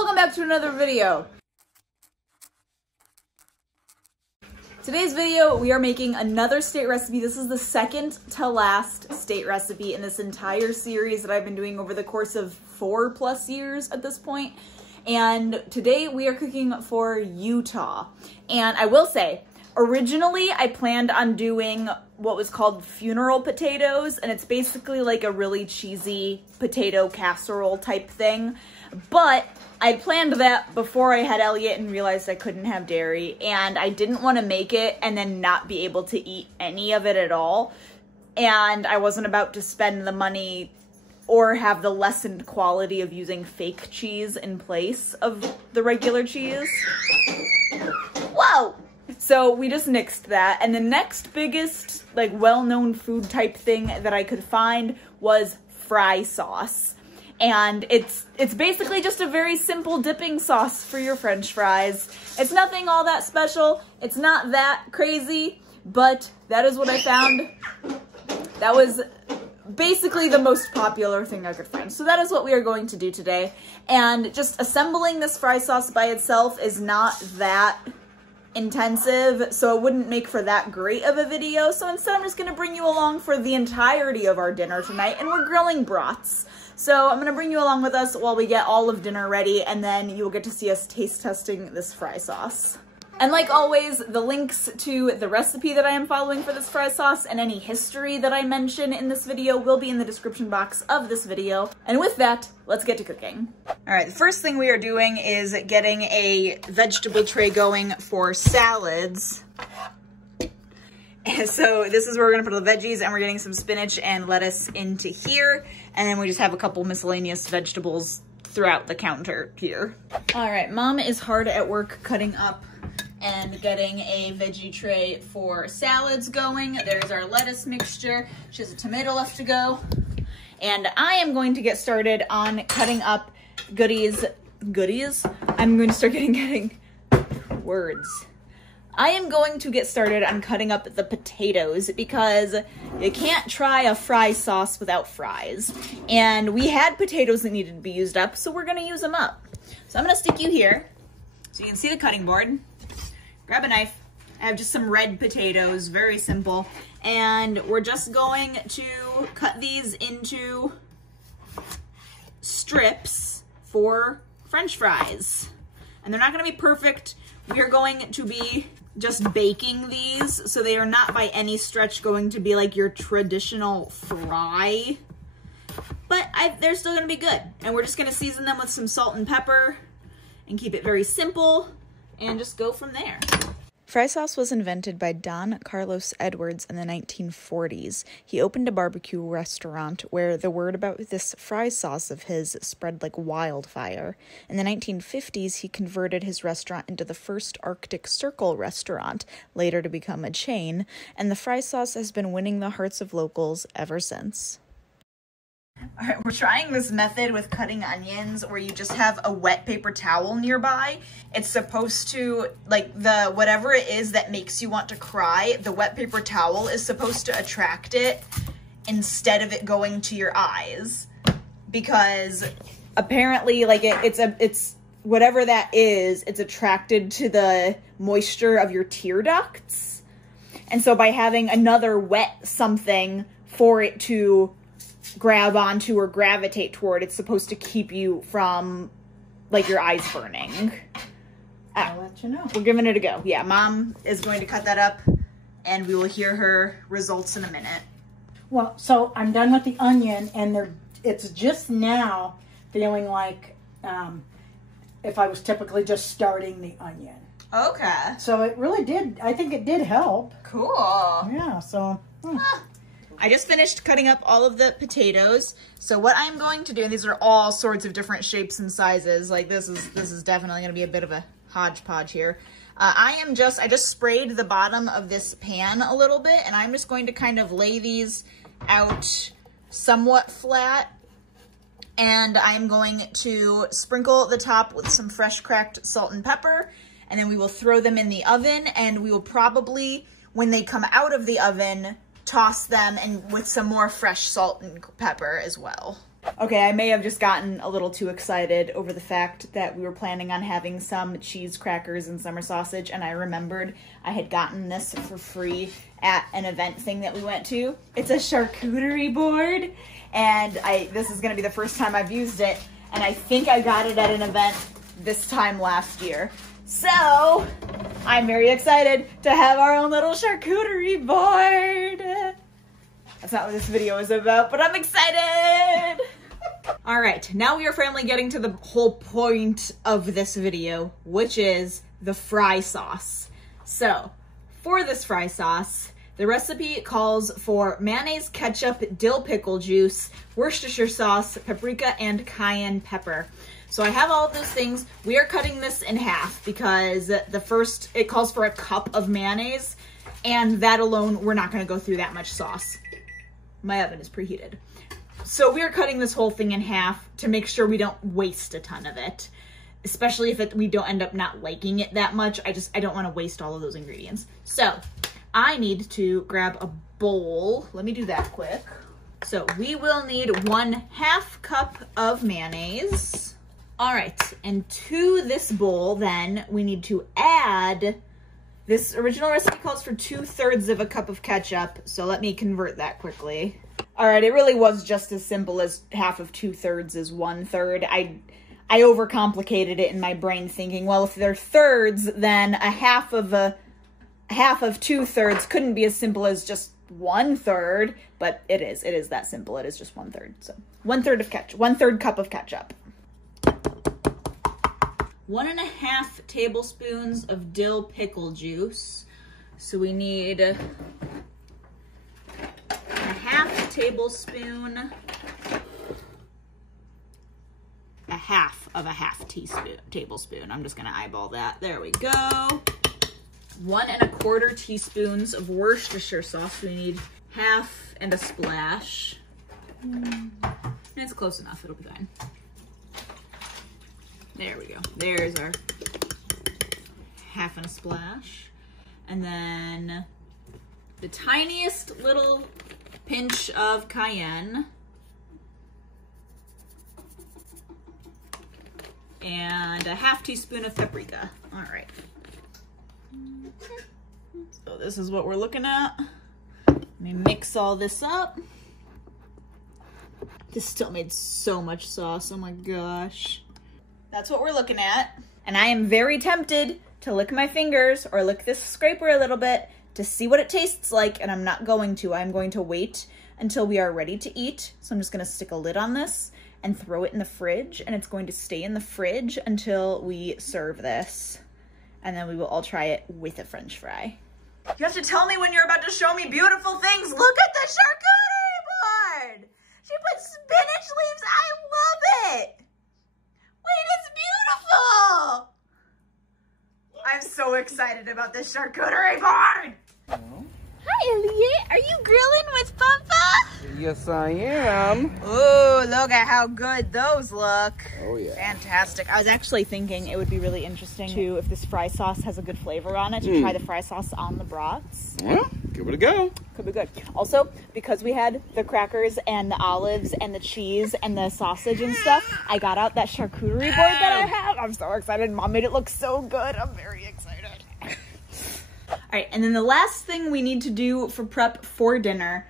Welcome back to another video. Today's video, we are making another state recipe. This is the second to last state recipe in this entire series that I've been doing over the course of 4+ years at this point. And today we are cooking for Utah. And I will say, originally I planned on doing what was called funeral potatoes, and it's basically like a really cheesy potato casserole type thing. But I planned that before I had Elliot and realized I couldn't have dairy, and I didn't want to make it and then not be able to eat any of it at all. And I wasn't about to spend the money or have the lessened quality of using fake cheese in place of the regular cheese. Whoa! So we just nixed that. And the next biggest, like, well-known food type thing that I could find was fry sauce. And it's basically just a very simple dipping sauce for your French fries. It's nothing all that special. It's not that crazy, but that is what I found. That was basically the most popular thing I could find. So that is what we are going to do today. And just assembling this fry sauce by itself is not that intensive, so it wouldn't make for that great of a video. So instead I'm just gonna bring you along for the entirety of our dinner tonight, and we're grilling brats. So I'm gonna bring you along with us while we get all of dinner ready, and then you will get to see us taste testing this fry sauce. And like always, the links to the recipe that I am following for this fry sauce and any history that I mention in this video will be in the description box of this video. And with that, let's get to cooking. All right, the first thing we are doing is getting a vegetable tray going for salads. And so this is where we're gonna put the veggies, and we're getting some spinach and lettuce into here. And then we just have a couple miscellaneous vegetables throughout the counter here. All right, Mom is hard at work cutting up and getting a veggie tray for salads going. There's our lettuce mixture. She has a tomato left to go. And I am going to get started on cutting up goodies. I'm going to start getting words. I am going to get started on cutting up the potatoes because you can't try a fry sauce without fries. And we had potatoes that needed to be used up, so we're gonna use them up. So I'm gonna stick you here so you can see the cutting board. Grab a knife. I have just some red potatoes, very simple. And we're just going to cut these into strips for French fries. And they're not gonna be perfect. We are going to be just baking these, so they are not by any stretch going to be like your traditional fry. But they're still gonna be good. And we're just gonna season them with some salt and pepper and keep it very simple and just go from there. Fry sauce was invented by Don Carlos Edwards in the 1940s. He opened a barbecue restaurant where the word about this fry sauce of his spread like wildfire. In the 1950s, he converted his restaurant into the first Arctic Circle restaurant, later to become a chain, and the fry sauce has been winning the hearts of locals ever since. All right, we're trying this method with cutting onions where you just have a wet paper towel nearby. It's supposed to, like, whatever it is that makes you want to cry, the wet paper towel is supposed to attract it instead of it going to your eyes. Because apparently, like, it's whatever that is, it's attracted to the moisture of your tear ducts. And so by having another wet something for it to grab onto or gravitate toward, it's supposed to keep you from, like, your eyes burning. I'll let you know. We're giving it a go. Yeah, Mom is going to cut that up, and we will hear her results in a minute. Well, so I'm done with the onion, and it's just now feeling like if I was typically just starting the onion. Okay. So it really did, I think it did help. Cool. Yeah, so. I just finished cutting up all of the potatoes. So what I'm going to do, and these are all sorts of different shapes and sizes, like this is definitely gonna be a bit of a hodgepodge here. I just sprayed the bottom of this pan a little bit, and I'm just going to kind of lay these out somewhat flat. And I'm going to sprinkle the top with some fresh cracked salt and pepper, and then we will throw them in the oven, and we will probably, when they come out of the oven, toss them and with some more fresh salt and pepper as well. Okay, I may have just gotten a little too excited over the fact that we were planning on having some cheese crackers and summer sausage, and I remembered I had gotten this for free at an event thing that we went to. It's a charcuterie board, and this is gonna be the first time I've used it, and I think I got it at an event this time last year. So, I'm very excited to have our own little charcuterie board. That's not what this video is about, but I'm excited! All right, now we are finally getting to the whole point of this video, which is the fry sauce. So, for this fry sauce, the recipe calls for mayonnaise, ketchup, dill pickle juice, Worcestershire sauce, paprika, and cayenne pepper. So I have all of those things. We are cutting this in half because it calls for a cup of mayonnaise, and that alone, we're not gonna go through that much sauce. My oven is preheated. So we are cutting this whole thing in half to make sure we don't waste a ton of it, especially if we don't end up not liking it that much. I don't wanna waste all of those ingredients. So I need to grab a bowl. Let me do that quick. So we will need 1/2 cup of mayonnaise. All right, and to this bowl then, we need to add, this original recipe calls for 2/3 of a cup of ketchup, so let me convert that quickly. All right, it really was just as simple as half of 2/3 is 1/3. I overcomplicated it in my brain thinking, well, if they're thirds, then a half of 2/3 couldn't be as simple as just 1/3, but it is that simple. It is just 1/3. So 1/3 of ketchup, 1/3 cup of ketchup. 1.5 tablespoons of dill pickle juice. So we need a 1/2 tablespoon, a half of a half tablespoon. I'm just gonna eyeball that. There we go. 1¼ teaspoons of Worcestershire sauce. We need half and a splash. And it's close enough, it'll be fine. There we go. There's our half and a splash. And then the tiniest little pinch of cayenne. And a half teaspoon of paprika. All right. So this is what we're looking at. Let me mix all this up. This still made so much sauce. Oh my gosh. That's what we're looking at. And I am very tempted to lick my fingers or lick this scraper a little bit to see what it tastes like, and I'm not going to. I'm going to wait until we are ready to eat. So I'm just gonna stick a lid on this and throw it in the fridge, and it's going to stay in the fridge until we serve this. And then we will all try it with a French fry. You have to tell me when you're about to show me beautiful things. Look at the charcuterie board! She put spinach leaves, I love it! Wait, it's beautiful! I'm so excited about this charcuterie board! Hi, Elliot. Are you grilling with Papa? Yes, I am. Oh, look at how good those look. Oh, yeah. Fantastic. I was actually thinking it would be really interesting to, if this fry sauce has a good flavor on it, to try the fry sauce on the brats. Well, give it a go. Could be good. Also, because we had the crackers and the olives and the cheese and the sausage and stuff, I got out that charcuterie board that I have. I'm so excited. Mom made it look so good. I'm very excited. All right, and then the last thing we need to do for prep for dinner,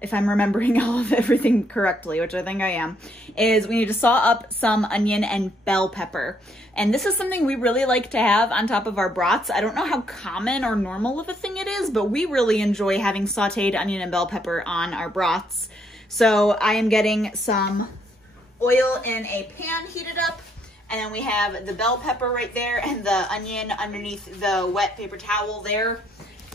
if I'm remembering everything correctly, which I think I am, is we need to saw up some onion and bell pepper. And this is something we really like to have on top of our brats. I don't know how common or normal of a thing it is, but we really enjoy having sauteed onion and bell pepper on our brats. So I am getting some oil in a pan heated up, and then we have the bell pepper right there and the onion underneath the wet paper towel there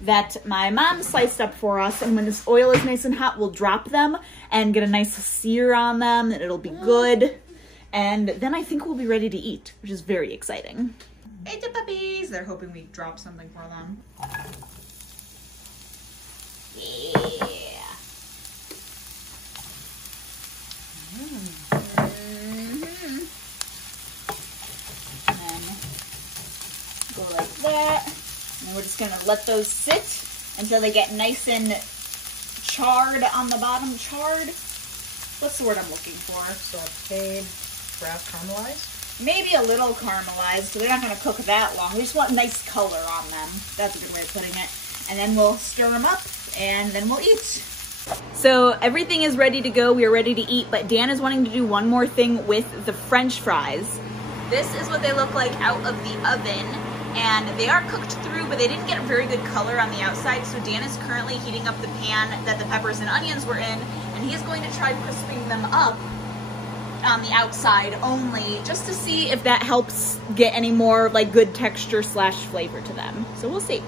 that my mom sliced up for us. And when this oil is nice and hot, we'll drop them and get a nice sear on them, and it'll be good. And then I think we'll be ready to eat, which is very exciting. Hey, the puppies! They're hoping we drop something for them. Yeah. Go like that. And we're just gonna let those sit until they get nice and charred on the bottom. Charred. what's the word I'm looking for? Sauteed, brown, caramelized. Maybe a little caramelized, so they're not going to cook that long. We just want nice color on them. That's a good way of putting it. And then we'll stir them up, and then we'll eat. So everything is ready to go. We are ready to eat, but Dan is wanting to do one more thing with the French fries. This is what they look like out of the oven, and they are cooked through, but they didn't get a very good color on the outside, so Dan is currently heating up the pan that the peppers and onions were in, and he is going to try crisping them up on the outside only, just to see if that helps get any more like good texture / flavor to them. So we'll see.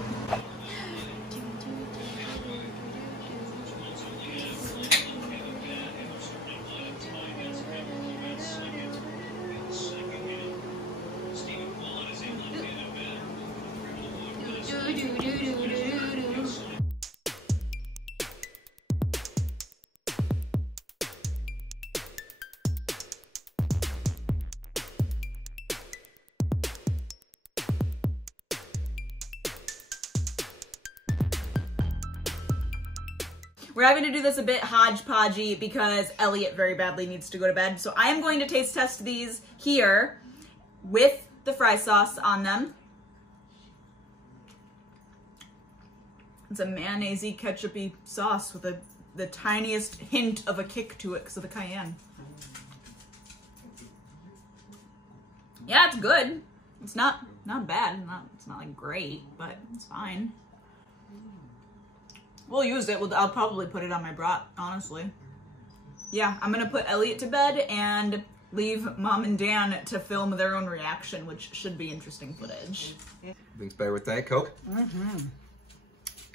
We're having to do this a bit hodgepodgey because Elliot very badly needs to go to bed. So I am going to taste test these here with the fry sauce on them. It's a mayonnaise-y, ketchup-y sauce with the tiniest hint of a kick to it because of the cayenne. Yeah, it's good. It's not bad. It's not like great, but it's fine. We'll use it. I'll probably put it on my brat, honestly. Yeah, I'm gonna put Elliot to bed and leave Mom and Dan to film their own reaction, which should be interesting footage. Everything's better with Diet Coke.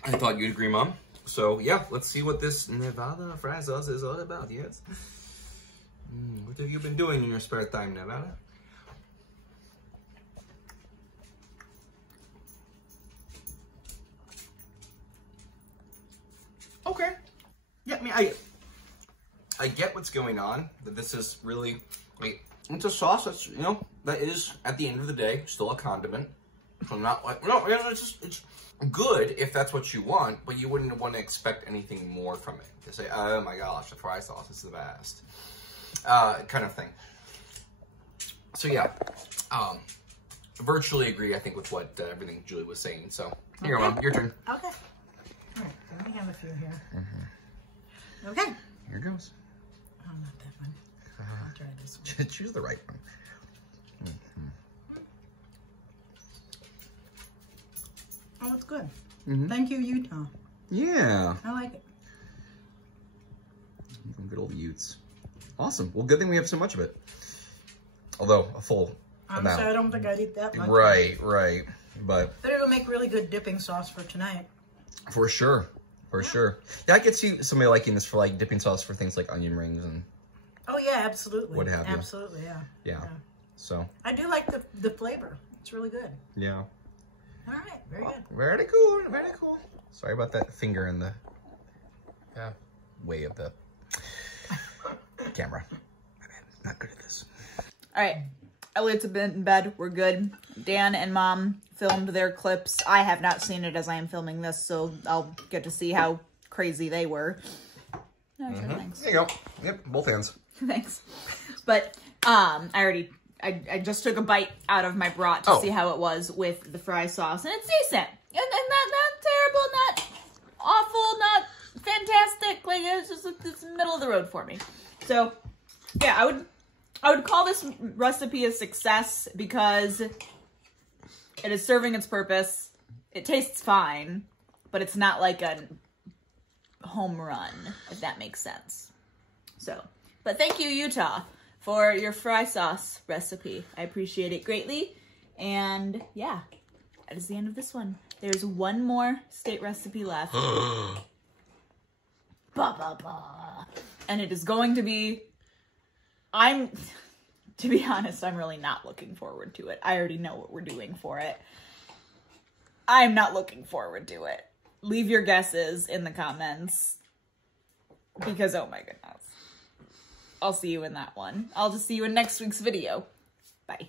I thought you'd agree, Mom. So yeah, let's see what this Nevada fry sauce is all about. Yes. What have you been doing in your spare time, Nevada? Okay. Yeah, I mean, I get what's going on. That this is really, like, it's a sauce that's, you know, that is at the end of the day still a condiment. So I'm not like, no, it's good if that's what you want, but you wouldn't want to expect anything more from it. To say, oh my gosh, the fry sauce is the best, kind of thing. So yeah, virtually agree, I think, with what everything Julie was saying. So here, Mom, your turn. Okay. All right, let me have a few here. Okay. Here goes. Oh, not that one. I'll try this one. Choose the right one. Oh, it's good. Thank you, Utah. Yeah. I like it. Good old Utes. Awesome. Well, good thing we have so much of it. Although, a full amount. Honestly, I don't think I'd eat that much. Right. But it'll make really good dipping sauce for tonight. For sure. For sure. Yeah, I could see somebody liking this for like dipping sauce for things like onion rings and... Oh, yeah, absolutely. What have you. Absolutely, yeah. So... I do like the flavor. It's really good. Yeah. All right, very good. Very cool, very cool. Sorry about that finger in the way of the camera. My bad. Not good at this. All right, Elliot's in bed. We're good. Dan and Mom filmed their clips. I have not seen it as I am filming this, so I'll get to see how crazy they were. Oh, sure, thanks. There you go. Yep, both hands. Thanks. But I just took a bite out of my brat to see how it was with the fry sauce, and it's decent. And not terrible, not awful, not fantastic. Like, it's just it's middle of the road for me. So, yeah, I would call this recipe a success because it is serving its purpose. It tastes fine, but it's not like a home run, if that makes sense. So, but thank you, Utah, for your fry sauce recipe. I appreciate it greatly. And yeah, that is the end of this one. There's one more state recipe left. And it is going to be, to be honest, I'm really not looking forward to it. I already know what we're doing for it. I'm not looking forward to it. Leave your guesses in the comments because, oh my goodness. I'll see you in that one. I'll just see you in next week's video. Bye.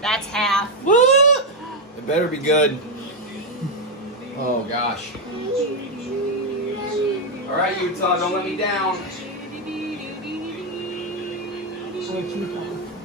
That's half. What? It better be good. gosh. All right, Utah, don't let me down. Which Utah?